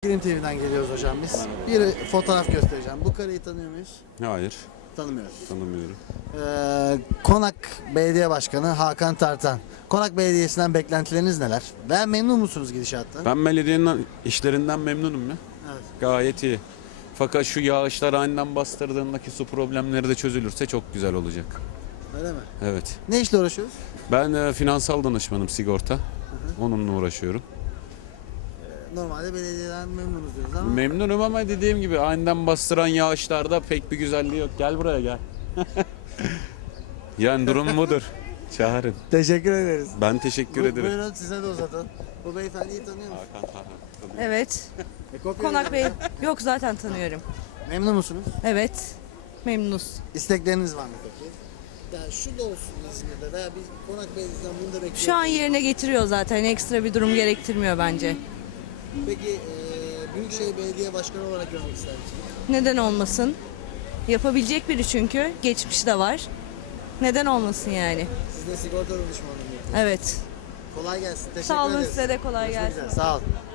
Green TV'den geliyoruz hocam biz. Bir fotoğraf göstereceğim. Bu kareyi tanıyor muyuz? Hayır, Tanımıyoruz. tanımıyorum. Konak Belediye Başkanı Hakan Tartan. Konak Belediyesi'nden beklentileriniz neler? Ve memnun musunuz gidişattan? Ben belediyenin işlerinden memnunum ya. Evet. Gayet iyi. Fakat şu yağışlar aniden bastırdığındaki su problemleri de çözülürse çok güzel olacak. Öyle mi? Evet. Ne işle uğraşıyoruz? Ben finansal danışmanım, sigorta. Onunla uğraşıyorum. Normalde belediyeden memnunuz diyoruz ama Memnunum ama dediğim gibi aniden bastıran yağışlarda pek bir güzelliği yok. Gel buraya gel. Yani durum budur. Çağırın. teşekkür ederiz. Ben teşekkür ederim. Buyurun size de uzatın. Bu beyefendiyi tanıyor musunuz? Hakan Tarhan. Evet. Kopya Konak Bey verelim. yok zaten tanıyorum. Memnun musunuz? Evet. Memnunuz. İstekleriniz var mı peki? Yani şu da olsun İzmir'de veya biz Konak Belediyesi'nden bunu da bekliyoruz. Şu an yerine getiriyor zaten. Ekstra bir durum gerektirmiyor bence. Peki Büyükşehir Belediye Başkanı olarak görmek ister misiniz? Neden olmasın? Yapabilecek biri çünkü. Geçmişi de var. Neden olmasın yani? Siz de sigorta danışmanlığı mı yapıyorsunuz? Evet. Kolay gelsin. Teşekkür Sağ olun, ederiz. size de kolay Görüşmek gelsin. üzere. Sağ ol.